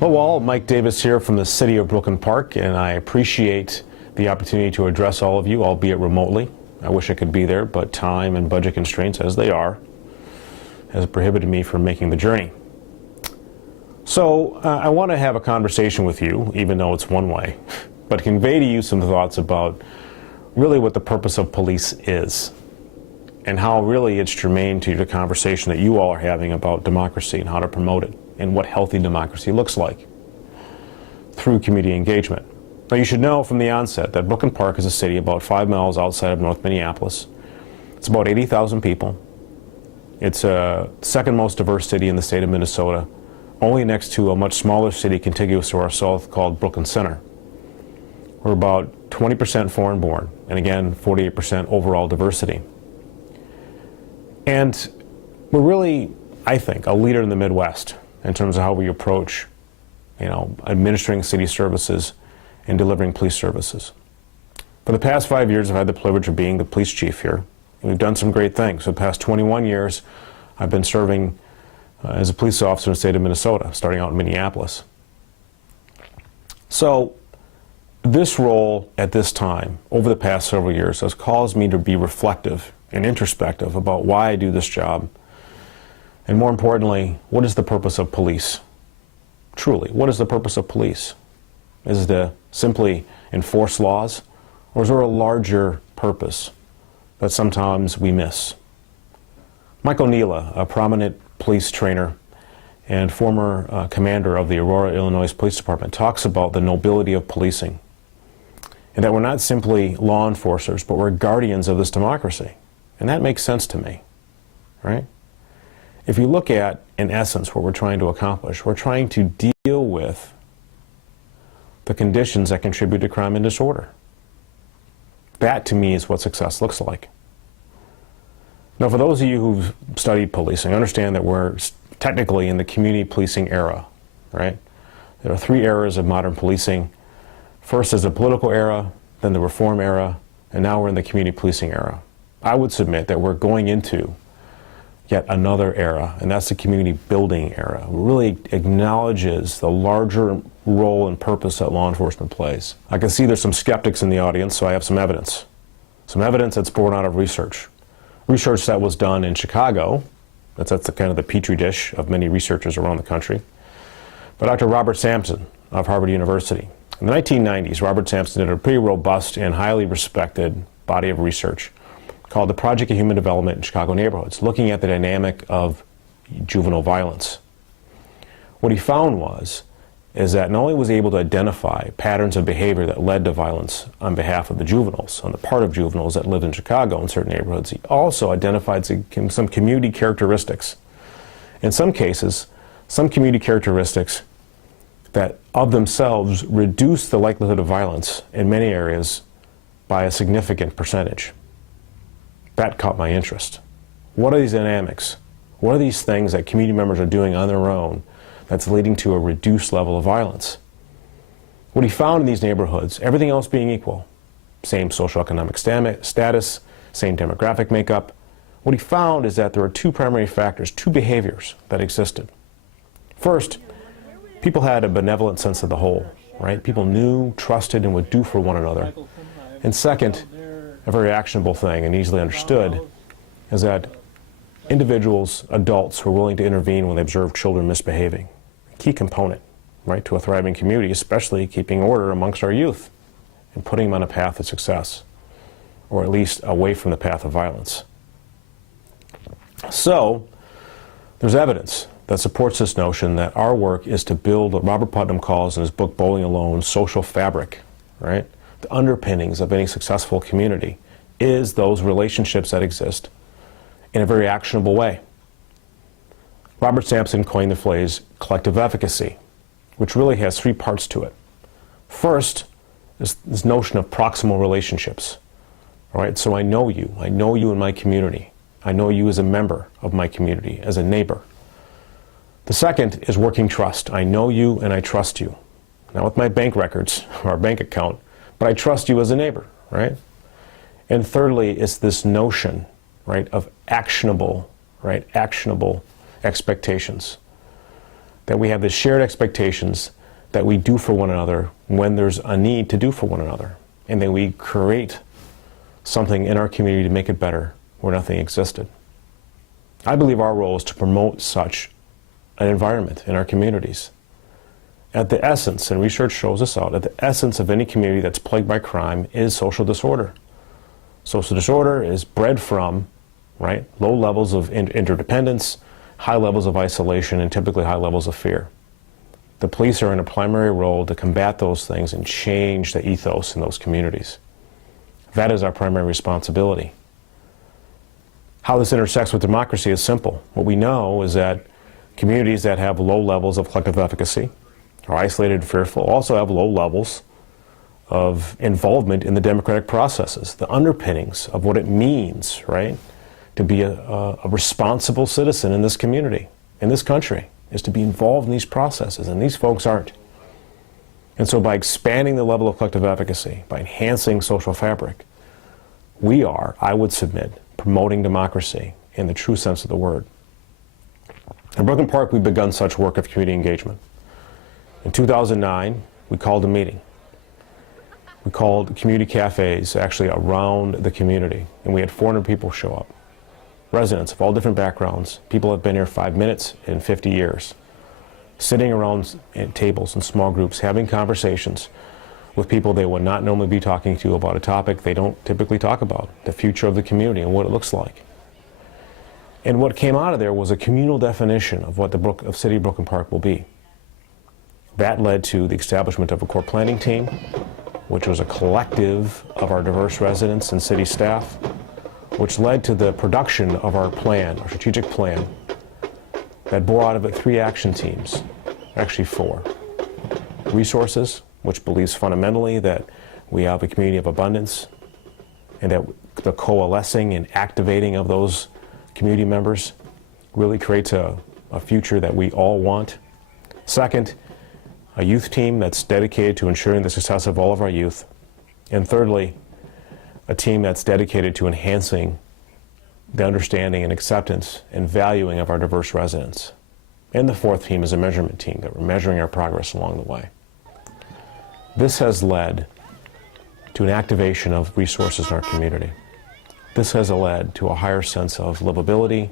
Hello, Mike Davis here from the city of Brooklyn Park, and I appreciate the opportunity to address all of you, albeit remotely. I wish I could be there, but time and budget constraints, as they are, has prohibited me from making the journey. So I want to have a conversation with you, even though it's one way, but convey to you some thoughts about really what the purpose of police is and how really it's germane to the conversation that you all are having about democracy and how to promote it and what healthy democracy looks like through community engagement. Now, you should know from the onset that Brooklyn Park is a city about 5 miles outside of North Minneapolis. It's about 80,000 people. It's a second most diverse city in the state of Minnesota, only next to a much smaller city contiguous to our south called Brooklyn Center. We're about 20% foreign born, and again, 48% overall diversity. And we're really, I think, a leader in the Midwest in terms of how we approach, administering city services and delivering police services. For the past 5 years, I've had the privilege of being the police chief here. And we've done some great things. For the past 21 years, I've been serving as a police officer in the state of Minnesota, starting out in Minneapolis. So this role at this time, over the past several years, has caused me to be reflective and introspective about why I do this job. And more importantly, what is the purpose of police? Truly, what is the purpose of police? Is it to simply enforce laws, or is there a larger purpose that sometimes we miss? Mike O'Neill, a prominent police trainer and former commander of the Aurora, Illinois Police Department, talks about the nobility of policing, and that we're not simply law enforcers, but we're guardians of this democracy. And that makes sense to me, right? If you look at, in essence, what we're trying to accomplish, we're trying to deal with the conditions that contribute to crime and disorder. That, to me, is what success looks like. Now, for those of you who've studied policing, understand that we're technically in the community policing era, right? There are 3 eras of modern policing. First is the political era, then the reform era, and now we're in the community policing era. I would submit that we're going into yet another era, and that's the community building era. It really acknowledges the larger role and purpose that law enforcement plays. I can see there's some skeptics in the audience, so I have some evidence. Some evidence that's born out of research. Research that was done in Chicago, that's the kind of the petri dish of many researchers around the country, by Dr. Robert Sampson of Harvard University. In the 1990s, Robert Sampson did a pretty robust and highly respected body of research called the Project of Human Development in Chicago Neighborhoods, looking at the dynamic of juvenile violence. What he found is that not only was he able to identify patterns of behavior that led to violence on behalf of the juveniles, on the part of juveniles that lived in Chicago in certain neighborhoods, he also identified some community characteristics. In some cases, some community characteristics that of themselves reduce the likelihood of violence in many areas by a significant percentage. That caught my interest. What are these dynamics? What are these things that community members are doing on their own that's leading to a reduced level of violence? What he found in these neighborhoods, everything else being equal, same socioeconomic status, same demographic makeup, what he found is that there are 2 primary factors, 2 behaviors that existed. First, people had a benevolent sense of the whole, right? People knew, trusted, and would do for one another. And second, a very actionable thing and easily understood, is that individuals, adults, were willing to intervene when they observed children misbehaving. A key component, right, to a thriving community, especially keeping order amongst our youth and putting them on a path of success, or at least away from the path of violence. So, there's evidence that supports this notion that our work is to build what Robert Putnam calls in his book Bowling Alone, social fabric, right? The underpinnings of any successful community is those relationships that exist in a very actionable way. Robert Sampson coined the phrase collective efficacy, which really has 3 parts to it. First is this notion of proximal relationships. All right, so I know you in my community. I know you as a member of my community, as a neighbor. The second is working trust. I know you and I trust you. Not with my bank records or bank account, but I trust you as a neighbor, right? And thirdly, it's this notion, right, of actionable expectations. that we have the shared expectations that we do for one another when there's a need to do for one another, and then we create something in our community to make it better where nothing existed. I believe our role is to promote such an environment in our communities. At the essence, and research shows this out, at the essence of any community that's plagued by crime is social disorder. Social disorder is bred from, right, low levels of interdependence, high levels of isolation, and typically high levels of fear. The police are in a primary role to combat those things and change the ethos in those communities. That is our primary responsibility. How this intersects with democracy is simple. What we know is that communities that have low levels of collective efficacy, are isolated and fearful, also have low levels of involvement in the democratic processes, the underpinnings of what it means, right, to be a responsible citizen in this community, in this country, is to be involved in these processes, and these folks aren't. And so by expanding the level of collective efficacy, by enhancing social fabric, we are, I would submit, promoting democracy in the true sense of the word. In Brooklyn Park, we've begun such work of community engagement. In 2009, we called a meeting. We called community cafes actually around the community, and we had 400 people show up. Residents of all different backgrounds, people have been here 5 minutes in 50 years, sitting around at tables in small groups, having conversations with people they would not normally be talking to about a topic they don't typically talk about, the future of the community and what it looks like. And what came out of there was a communal definition of what the City of Brooklyn Park will be. That led to the establishment of a core planning team, which was a collective of our diverse residents and city staff, which led to the production of our plan, our strategic plan, that bore out of it 3 action teams, actually 4. Resources, which believes fundamentally that we have a community of abundance, and that the coalescing and activating of those community members really creates a future that we all want. Second, a youth team that's dedicated to ensuring the success of all of our youth. And thirdly, a team that's dedicated to enhancing the understanding and acceptance and valuing of our diverse residents. And the 4th team is a measurement team, that we're measuring our progress along the way. This has led to an activation of resources in our community. This has led to a higher sense of livability,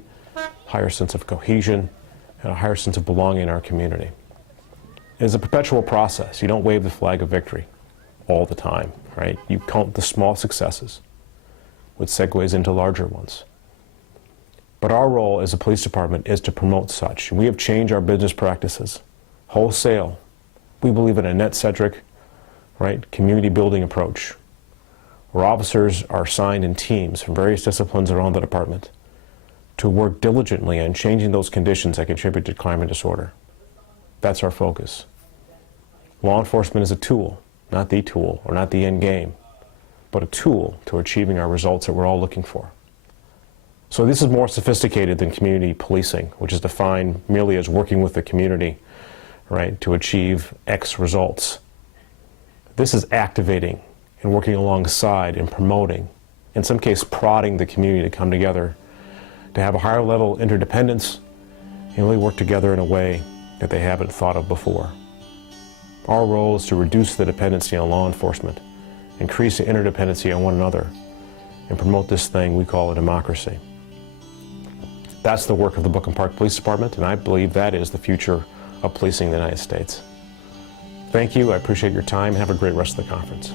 higher sense of cohesion, and a higher sense of belonging in our community. It is a perpetual process. You don't wave the flag of victory all the time, right? You count the small successes, which segues into larger ones. But our role as a police department is to promote such. We have changed our business practices wholesale. We believe in a net-centric, right, community building approach, where officers are assigned in teams from various disciplines around the department to work diligently on changing those conditions that contribute to crime and disorder. That's our focus. Law enforcement is a tool, not the tool or not the end game, but a tool to achieving our results that we're all looking for. So this is more sophisticated than community policing, which is defined merely as working with the community, right, to achieve X results. This is activating and working alongside and promoting, in some case prodding the community to come together, to have a higher level of interdependence and really work together in a way that they haven't thought of before. Our role is to reduce the dependency on law enforcement, increase the interdependency on one another, and promote this thing we call a democracy. That's the work of the Brooklyn Park Police Department, and I believe that is the future of policing in the United States. Thank you. I appreciate your time, and have a great rest of the conference.